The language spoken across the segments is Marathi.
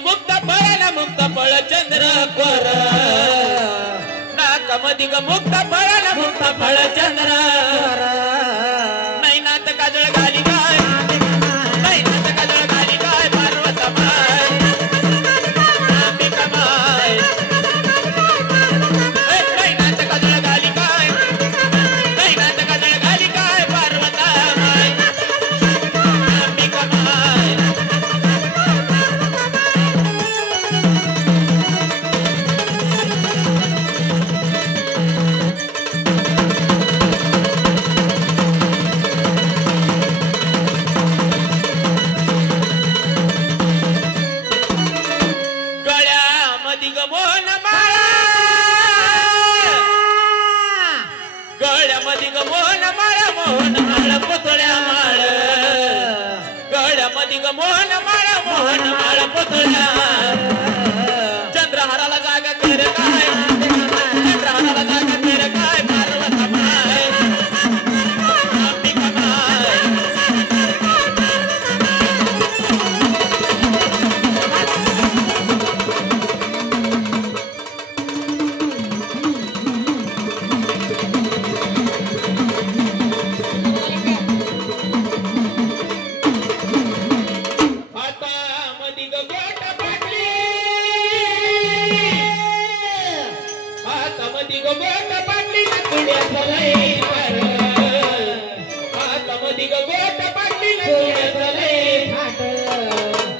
मुक्त फळ मुक्त फळ चंद्र कोर नाकमदिग मुक्त फळ मुक्त फळ चंद्र नाही नात काजळ घाली काय नाही नात काजळ घाली काय पार्वत माय अंबिका माय नाही नात काजळ घाली काय नाही नात काजळ घाली काय पार्वत माय अंबिका माय मोहन माळा मोहन माळा पुतळ्या चंद्रहाराला जागा कर काय चंद्रहाराला जागा कर काय पार्वत माय अंबिका माय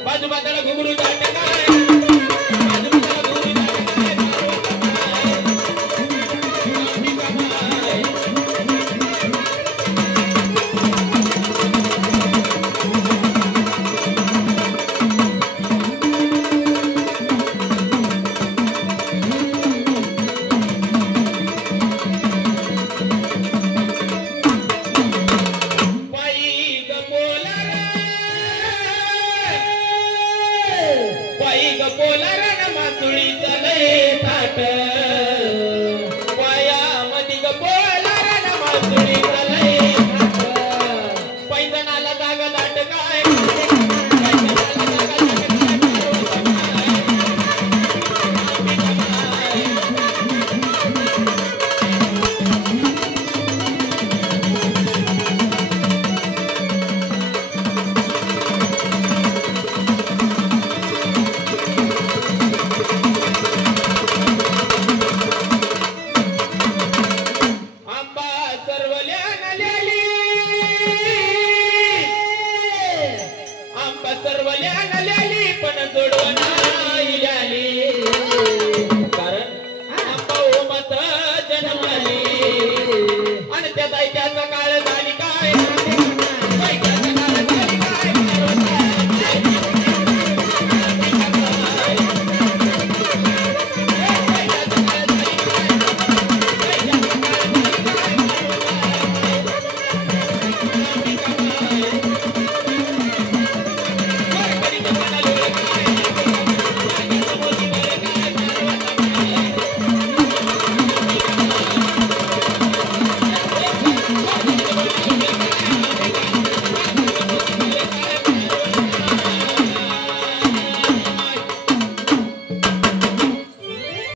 बाजूबाजूला घुगरू जाते काय बाजूबाजूला घुगरू जाते सर्वल्या पण जोडवण